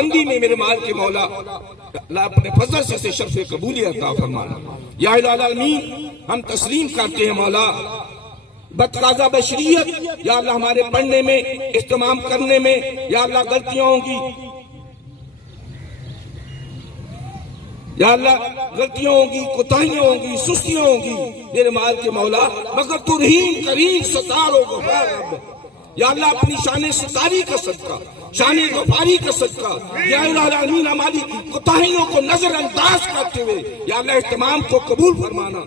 بندی میں میرے مال کے مولا اللہ اپنے فضل سے اسے شرف قبولیت عطا فرمانا۔ یا الہ العالمین ہم تسلیم کرتے ہیں مولا بدقاضا بشریت یا اللہ ہمارے پڑھنے میں اہتمام کرنے میں یا اللہ غلطیاں ہوں گی، یا اللہ غلطیاں ہوں گی، کوتاہیاں ہوں گی، سستیاں ہوں گی میرے مال کے مولا، مگر تو رحیم کریم ستار و غفار رب یا اللہ اپنی شان ستاری کا صدقہ، شان غفاری کا صدقہ یا الہ العالمین ہماری کوتاہیوں کو نظر انداز کرتے ہوئے یا اللہ اہتمام کو قبول فرمانا،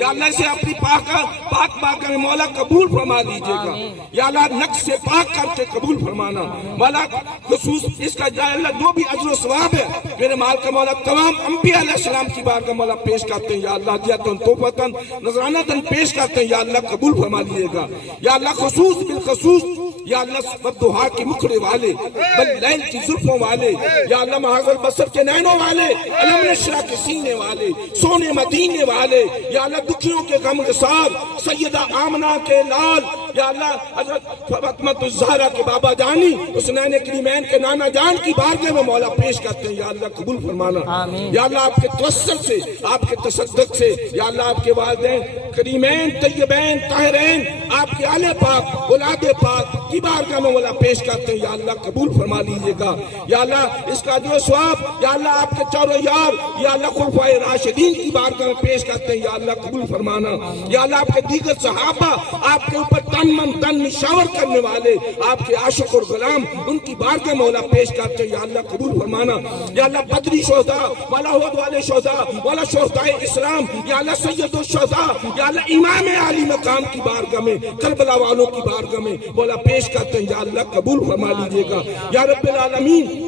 یا اللہ سے اپنی پاک میں مولا قبول فرما لیجیے گا، یا اللہ نقص سے پاک کر کے قبول فرمانا مولا، خصوص اس کا یا اللہ جو بھی اجر و ثواب ہے میرے مال کا مولا تمام انبیاء علیہ السلام کی بار کا مولا پیش کرتے ہیں، یا اللہ ہدیۃ تحفۃ نذرانہ پیش کرتے ہیں، یا اللہ قبول فرما لیجیے گا، یا اللہ خصوص بالخصوص یا اللہ والضحیٰ کے مکھڑے والے، باللیل کی زلفوں والے، یا اللہ محاذ البصر کے نینوں والے، علم نشرہ کے سینے والے، سونے مدینے والے، یا اللہ دکھیوں کے غمگسار سیدہ آمنہ کے لال، یا اللہ حضرت فاطمہ الزہرا کے بابا جانی حسنین کریمین کے نانا جان کی بارگاہ میں مولا پیش کرتے ہیں، یا اللہ قبول فرمانا، یا اللہ آپ کے توسل سے، آپ کے تصدق سے، یا اللہ آپ کے والدین کریمین طیبین طاہرین، آپ کے آل پاک اولاد پاک کی بارگاہ میں مولا پیش کرتے ہیں، یا اللہ قبول فرما لیجیے گا، یا اللہ اس کا جو ثواب یا اللہ آپ کے چاروں یار یا اللہ خلفائے راشدین کی بارگاہ میں پیش کرتے ہیں، یا اللہ قبول فرمانا، یا اللہ آپ کے دیگر صحابہ آپ کے اوپر تن من تن نشاور کرنے والے آپ کے عاشق اور غلام ان کی بارگاہ مولا پیش کرتے ہیں، یا اللہ قبول فرمانا، یا اللہ بدری شہداء والا احد والے شہداء والا شہداء اسلام، یا اللہ سید الشہداء یا اللہ امام عالی مقام کی بارگاہ میں کربلا والوں کی بارگاہ میں مولا پیش کرتے ہیں، یا اللہ قبول فرما لیجیے گا، یا رب العالمین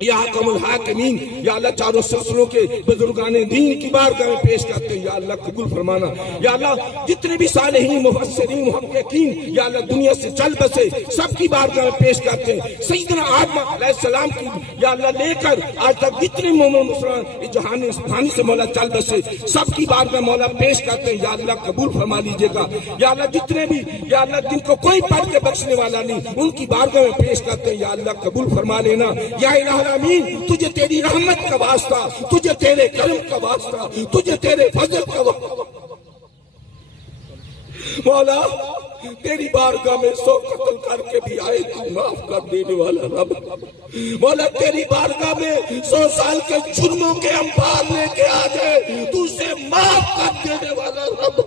یا حکم الحاکمین، یا اللہ چاروں سلسلوں کے بزرگان دین کی بارگاہ میں پیش کرتے ہیں، یا اللہ قبول فرمانا، یا اللہ جتنے بھی صالحین مفسرین محققین یا اللہ دنیا سے چل بسے سب کی بارگاہ میں پیش کرتے ہیں، سیدنا آدم علیہ السلام کی یا اللہ لے کر آج تک جتنے مومن مسلمان جہان فانی سے مولا چل بسے سب کی بارگاہ مولا پیش کرتے ہیں، یا اللہ قبول فرما لیجیے گا، یا اللہ جتنے بھی یا اللہ جن کو کوئی پڑھ کے بخشنے والا نہیں ان کی بارگاہ میں پیش کرتے ہیں، یا اللہ قبول فرما لینا، یا الہ العالمین تجھے تیری رحمت کا واسطہ، تجھے تیرے کرم کا واسطہ، تجھے تیرے فضل کا واسطہ مولا تیری بارگاہ میں 100 قتل کر کے بھی آئے تو معاف کر دینے والا رب، مولا تیری بارگاہ میں 100 سال کے جرموں کے انبار لے کے آ جائے تو اسے معاف کر دینے والا رب،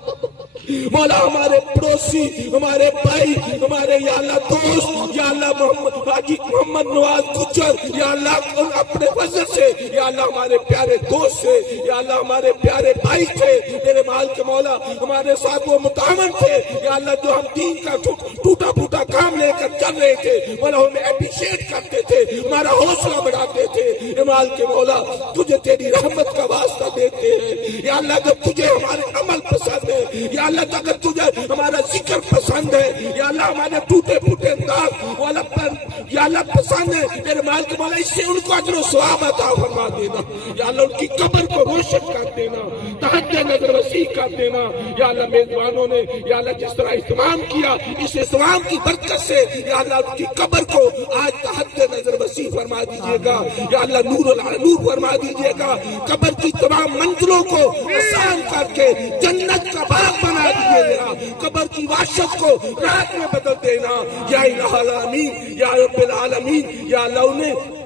مولا ہمارے پڑوسی ہمارے بھائی ہمارے یا اللہ دوست یا اللہ حاجی محمد نواز گجر یا اللہ اپنے فضل سے یا اللہ ہمارے پیارے دوست سے یا اللہ ہمارے پیارے بھائی تھے تیرے مال کے مولا ہمارے ساتھ وہ متعاون تھے یا اللہ جو ہم دین کا ٹوٹا پھوٹا کام لے کر چل رہے تھے مولا ہمیں اپریشیٹ کرتے تھے ہمارا حوصلہ بڑھاتے تھے مال کے مولا تجھے تیری رحمت کا واسطہ دیتے ہیں یا اللہ جب تجھے ہمارے عمل پسند ہے یا اللہ اگر تجھے ہمارا ذکر پسند ہے یا اللہ ہمارے ٹوٹے پھوٹے انداز والا پر یا اللہ پسند ہے تیرے مال کے مولا اس سے ان کو اجر و ثواب عطا فرما دینا یا اللہ ان کی قبر کو روشن کر دینا تحت نظر وسیع کر دینا یا اللہ میزبانوں نے یا اللہ جس طرح اہتمام کیا اس اہتمام کی برکت سے یا اللہ ان کی قبر کو آج تحت نظر وسیع فرما دیجیے گا یا اللہ نور فرما دیجیے گا قبر کی تمام منزلوں کو آسان کر کے جنت کا باغ بنا دیجیے گا قبر کی وحشت کو رات میں بدل دینا یا الہ العالمین یا رب العالمین یا اللہ انہیں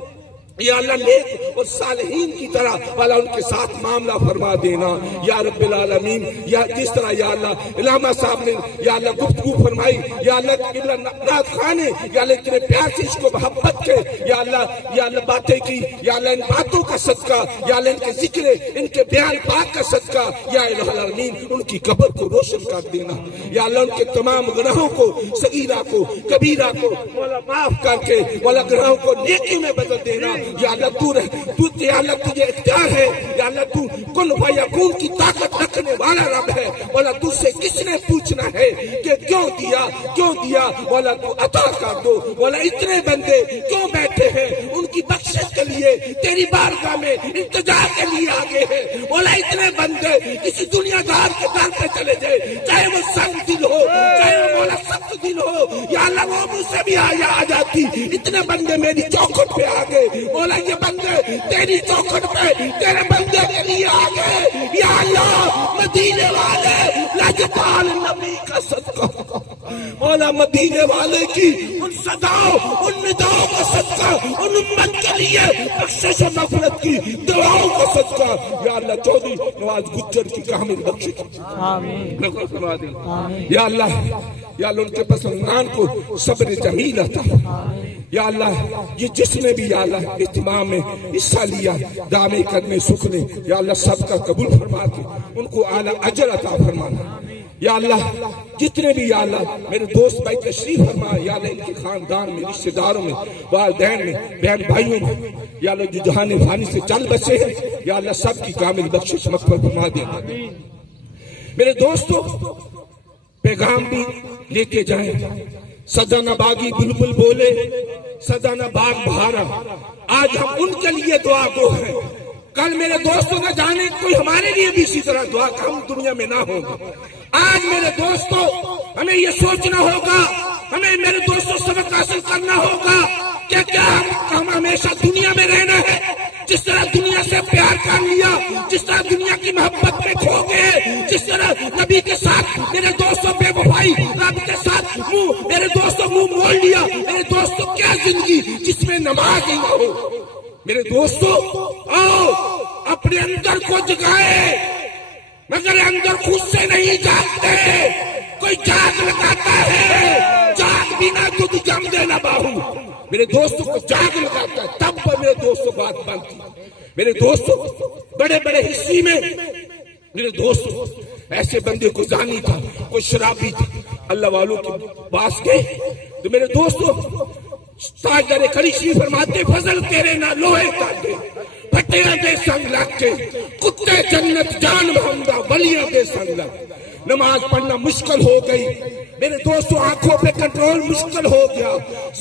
یا اللہ نیک اور صالحین کی طرح والا ان کے ساتھ معاملہ فرما دینا یا رب العالمین یا جس طرح یا اللہ علامہ صاحب نے یا اللہ گفتگو فرمائی یا اللہ نعت خان نے یا اللہ اتنے پیار سے اس کو محبت کے یا اللہ باتیں کی یا اللہ ان باتوں کا صدقہ یا اللہ ان کے ذکر ان کے بیان پاک کا صدقہ یا الہ العالمین ان کی قبر کو روشن کر دینا یا اللہ ان کے تمام گناہوں کو صغیرہ کو کبیرہ کو مولا معاف کر کے مولا گناہوں کو نیکی میں بدل دینا یا اللہ یا اللہ تجھے اختیار ہے یا اللہ تو کن فیکون کی طاقت رکھنے والا رب ہے مولا تجھ سے کس نے پوچھنا ہے کہ کیوں دیا مولا تو عطا کر دو مولا اتنے بندے کیوں بیٹھے ہیں ان کی بخشش کے لیے تیری بارگاہ میں التجا کے لیے آگے ہیں مولا اتنے بندے کسی دنیا دار کے در پہ چلے جائے چاہے وہ سخت دل ہو چاہے وہ مولا سخت دل ہو یا اللہ مولا وہ مجھ سے بھی آ جاتی، اتنے بندے میری چوکھٹ پہ آ گئے، مولا یہ بندے تیری چوکھٹ پہ تیرے بندے کے لیے آ گئے، یا اللہ مدینے والے لاجپال نبی کا صدقہ، مولا مدینے والے کی ان صداؤں ان نداؤں کا صدقہ، ان امت کے لیے بخشش و مغفرت کی دعاؤں کا صدقہ، یا اللہ چودھری نواز گجر کی کامل بخش آمین، یا اللہ ان کے پسندان کو صبر جمیل عطا، یا اللہ یہ جس نے بھی یا اللہ اجتماع میں حصہ لیا دامے قدمے سکھنے، یا اللہ سب کا قبول فرما کے ان کو اعلیٰ اجر عطا فرمانا، یا اللہ جتنے بھی یا اللہ میرے دوست بھائی تشریف فرما، یا اللہ ان کے خاندان میں رشتہ داروں میں والدین میں بہن بھائیوں میں یا اللہ جو جہان فانی سے چل بسے ہیں، یا اللہ سب کی کامل بخشش مغفرت فرما دے۔ میرے دوستو پیغام بھی لے کے جائیں، سدا نہ باغی بلبل بولے سدا نہ باغ بہارا، آج ہم ان کے لیے دعا گو ہیں، کل میرے دوستوں نہ جانے کوئی ہمارے لیے بھی اسی طرح دعا کہ ہم دنیا میں نہ ہوں گے۔ آج میرے دوستو ہمیں یہ سوچنا ہوگا، ہمیں میرے دوستوں سبق حاصل کرنا ہوگا کہ کیا ہم ہمیشہ دنیا میں رہنا ہے، جس طرح دنیا سے پیار کر لیا، جس طرح دنیا کی محبت میں کھو گئے، جس طرح نبی کے ساتھ میرے دوستوں بے وفائی، رب کے ساتھ میرے دوستوں منہ موڑ لیا، میرے دوستوں کیا زندگی جس میں نماز ہی نہ ہو۔ میرے دوستوں آؤ اپنے اندر کو جگائے، مگر اندر خود سے نہیں جاگتے، کوئی جاگ لگاتا ہے، جاگ بنا دودھ جم دے نہ باہو، میرے دوستوں کو جاگ لگاتا ہے تب پر میرے دوستوں بات بنتی۔ میرے دوستوں بڑے بڑے حصے میں میرے دوستوں ایسے بندے کو زانی تھا، کوئی شرابی تھا، اللہ والوں کے پاس گئے تو میرے دوستوں تاجدار کھڑی شریف فرماتے فضل تیرے نہ لوہے کاٹے، پھٹیاں دے سنگ لگ کے، کتے جنت جان محمدہ ولیاں دے سنگ لگ۔ نماز پڑھنا مشکل ہو گئی میرے دوستوں، آنکھوں پہ کنٹرول مشکل ہو گیا،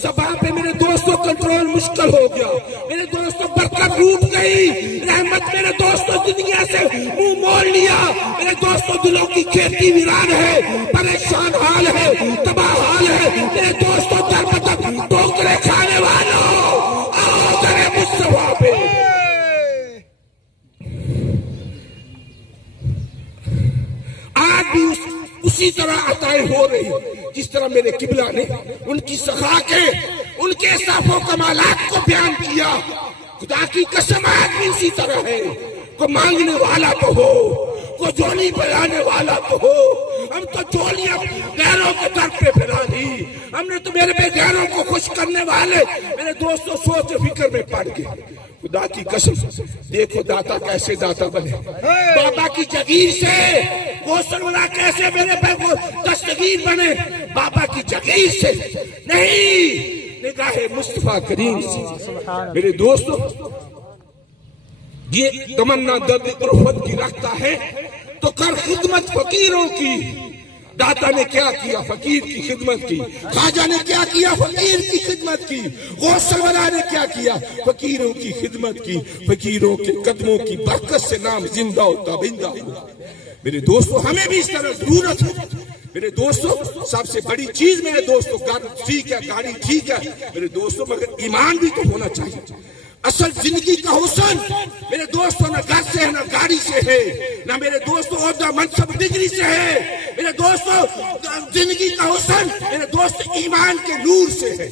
زبان پہ میرے دوستوں کنٹرول مشکل ہو گیا، میرے دوستوں برکت ڈوب گئی، رحمت میرے دوستوں دنیا سے منہ موڑ لیا، میرے دوستوں دلوں کی کھیتی ویران ہے، پریشان حال ہے، تباہ حال ہے، میرے دوستوں در بدر ٹوکرے کھانے والوں آؤ درے مصطفیٰ پہ۔ آج بھی اسی طرح عطائیں ہو رہی جس طرح میرے قبلہ نے ان کی سخا کے ان کے صاف و کمالات کو بیان کیا۔ خدا کی قسم آج بھی اسی طرح ہے، کوئی مانگنے والا تو ہو، کوئی جولی بجانے والا تو ہو، ہم تو جولیاں غیروں کے در پہ پھیلا دی، ہم نے تو میرے بے غیروں کو خوش کرنے والے میرے دوستوں سوچ فکر میں پڑ گئے۔ خدا کی قسم دیکھو داتا کیسے داتا بنے، بابا کی جگیر سے غوث الورا کیسے میرے پہ دستگیر بنے، بابا کی جگیر سے نہیں، نگاہ مصطفیٰ کریم سے۔ میرے دوستو یہ تمنا درد الفت کی رکھتا ہے تو کر خدمت فقیروں کی۔ داتا نے کیا کیا؟ فقیر کی خدمت کی۔ خواجہ نے کیا کیا؟ فقیر کی خدمت کی۔ غوث الورا نے کیا کیا؟ فقیروں کی خدمت کی۔ فقیروں کے قدموں کی برکت سے نام زندہ ہوتا بندہ ہوا۔ میرے دوستو ہمیں بھی اس طرح ضرورت ہے۔ میرے دوستو سب سے بڑی چیز میرے دوستو گھر ٹھیک ہے، گاڑی ٹھیک ہے میرے دوستو، مگر ایمان بھی تو ہونا چاہیے۔ اصل زندگی کا حسن میرے دوستوں نہ گھر سے ہے، نہ گاڑی سے ہے، نہ میرے دوستوں عہدہ منصب ڈگری سے ہے۔ میرے دوستوں زندگی کا حسن میرے دوست ایمان کے نور سے ہے۔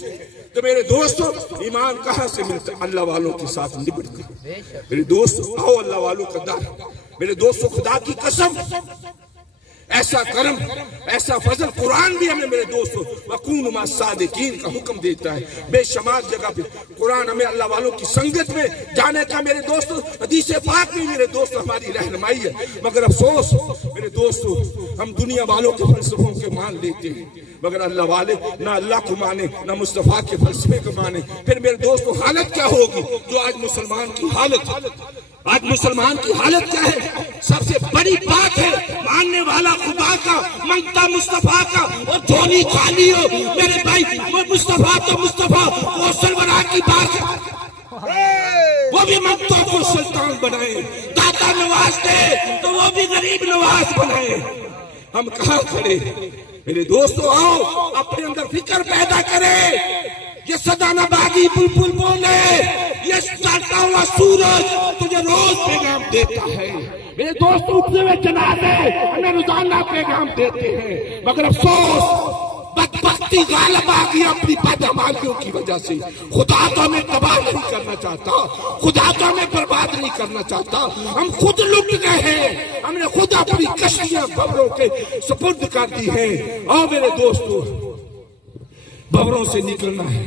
تو میرے دوستوں ایمان کہاں سے ملتا؟ اللہ والوں کے ساتھ نبٹ کر۔ میرے دوستوں آؤ اللہ والوں کا در۔ میرے دوستوں خدا کی قسم ایسا کرم ایسا فضل قرآن بھی ہمیں میرے دوستوں وَكُونُوا مَعَ الصَّادِقِينَ کا حکم دیتا ہے۔ بے شمار جگہ پہ قرآن ہمیں اللہ والوں کی سنگت میں جانے کا میرے دوستوں، حدیث پاک میں میرے دوستوں ہماری رہنمائی ہے۔ مگر افسوس میرے دوستوں ہم دنیا والوں کے فلسفوں کے مان لیتے ہیں، مگر اللہ والے نہ اللہ کو مانے نہ مصطفیٰ کے فلسفے کو مانے۔ پھر میرے دوستوں حالت کیا ہوگی جو آج مسلمان کی حالت ہے؟ آج مسلمان کی حالت کیا ہے؟ سب سے بڑی بات ہے ماننے والا خدا کا، منگتا مصطفیٰ کا، اور جھولی خالی ہو میرے بھائی۔ وہ مصطفیٰ تو مصطفیٰ غوث الورا کی بات ہے، وہ بھی منگتوں کو سلطان بنائے، داتا نواز دے تو وہ بھی غریب نواز بنائے۔ ہم کہاں کھڑے؟ میرے دوستو آؤ اپنے اندر فکر پیدا کرے. یہ صدانہ باغی بلبل بولے، یہ چاہتا ہوا سورج تجھے روز پیغام دیتا ہے. میرے دوست اٹھتے ہوئے جنازے ہمیں روزانہ پیغام دیتے ہیں، مگر افسوس بدبختی غالب آ گئی اپنی بدعمالیوں کی وجہ سے. خدا تو ہمیں تباہ نہیں کرنا چاہتا، خدا تو ہمیں برباد نہیں کرنا چاہتا. ہم خود لٹ گئے ہیں، ہم نے خود اپنی کشتیاں ببروں کے سپرد کر دی ہیں. اور میرے دوستو ببروں سے نکلنا ہے،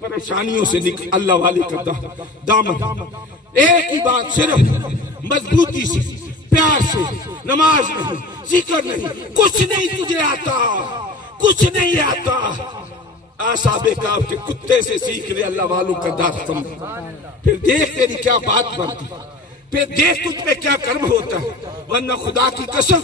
پریشانیوں سے نکل اللہ والے کا دامن. ایک ہی بات، صرف مضبوطی سے، پیار سے، نماز نہیں، ذکر نہیں، کچھ نہیں تجھے آتا، کچھ نہیں آتا. اصحاب کہف کے کتے سے سیکھ لے اللہ والوں کا داستان. پھر دیکھ تیری کیا بات بنتی، پھر دیکھ تجھ پہ کیا کرم ہوتا ہے. ورنہ خدا کی قسم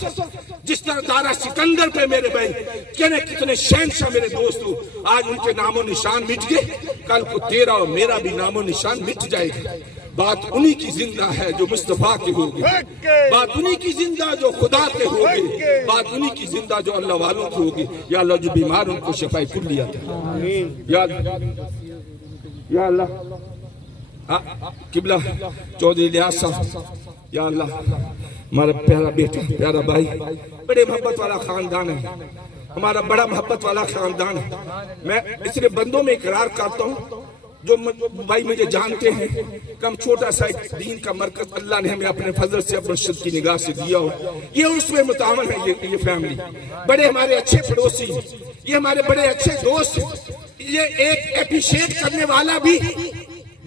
جس طرح دارا سکندر پہ میرے بھائی کتنے شہنشاہ میرے دوستو آج ان کے نام و نشان مٹ گئے، کل کو تیرا اور میرا بھی نام و نشان مٹ جائے گا. بات انہی کی زندہ ہے جو مصطفیٰ کے ہوگی، بات انہی کی زندہ جو خدا کے ہوگی، بات انہی کی زندہ جو اللہ والوں کی ہوگی. یا اللہ جو بیمار ان کو شفاء کلی عطا. یا اللہ قبلہ چودھری الیاس صاحب، یا اللہ ہمارا پیارا بیٹا، پیارا بھائی، بڑے محبت والا خاندان ہے، ہمارا بڑا محبت والا خاندان ہے. میں اس لیے بندوں میں اقرار کرتا ہوں جو بھائی مجھے جانتے ہیں کہ ہم چھوٹا سا دین کا مرکز اللہ نے ہمیں اپنے فضل سے اپنے شد کی نگاہ سے دیا ہو. یہ اس میں متعاون ہے یہ فیملی، بڑے ہمارے اچھے پڑوسی، یہ ہمارے بڑے اچھے دوست. یہ ایک اپریشیٹ کرنے والا بھی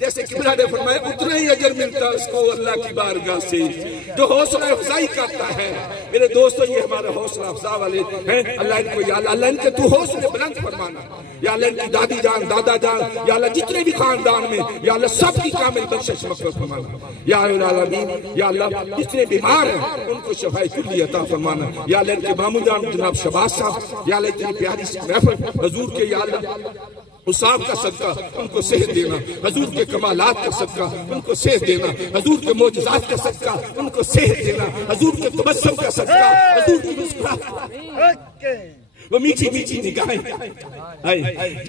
جیسے قبلہ نے فرمایا اتنا ہی اجر ملتا اس کو اللہ کی بارگاہ سے جو حوصلہ افزائی کرتا ہے. میرے دوستو یہ ہمارا حوصلہ افزا والے ہیں. اللہ ان کو یا اللہ ان کے تو حوصلے بلند فرمانا. یا اللہ ان کی دادی جان، دادا جان، یا اللہ جتنے بھی خاندان میں، یا اللہ سب کی کامل بخشش مغفرت فرمانا. یا العالمین، یا اللہ جتنے بیمار ہیں ان کو شفاء کلی عطا فرمانا. یا اللہ ان کے مامو جان جناب شہباز صاحب، یا اللہ اتنی پیاری سی محفل حضور کے، یا اللہ صاحب کا صدقہ ان کو صحت دینا، حضور کے کمالات کا صدقہ ان کو صحت دینا، حضور کے معجزات کا صدقہ ان کو صحت دینا، حضور کے تبسم کا صدقہ، حضور کی مسکراہٹ، وہ میٹھی میٹھی نگاہیں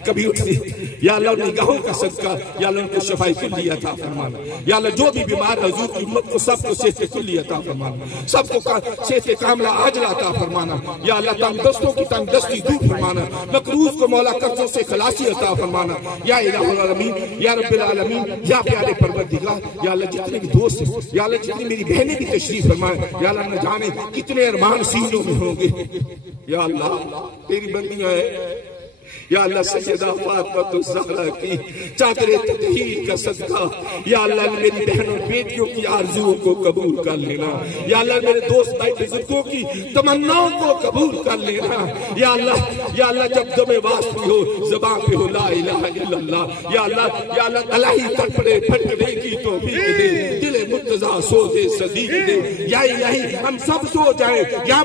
کبھی اٹھتی. یا اللہ ان نگاہوں کا صدقہ، یا اللہ ان کو شفاء کلی عطا فرمانا. یا اللہ جو بھی بیمار ہے حضور کی امت کو سب کو صحت کلی عطا فرمانا، سب کو صحت کاملہ عاجلہ عطا فرمانا. یا اللہ تنگ دستوں کی تنگ دستی دور فرمانا، مقروض کو مولا قرضوں سے خلاصی عطا فرمانا. یا الہ العالمین، یا رب العالمین، یا پیارے پروردگار، یا اللہ جتنے بھی دوست ہیں، یا اللہ جتنی میری بہنیں بھی تشریف فرمائیں، یا اللہ نہ جانے کتنے ارمان سینوں میں ہوں گے. یا اللہ تیری بندیاں ہیں، یا اللہ سیدہ فاطمہ الزہرا کی چادر تطہیر کا صدقہ، یا اللہ میری بہنوں بیٹیوں کی آرزوؤں کو قبول کر لینا. یا اللہ میرے دوست بھائی بزرگوں کی تمناؤں کو قبول کر لینا. یا اللہ جب دم واسطی ہو زبان پہ ہو لا الہ الا اللہ. یا اللہ الہی تڑپڑے پھٹنے کی توفیق دے، دل مرتضیٰ سو دے صدیق دے. یا الہی ہم سب سو جائیں، یا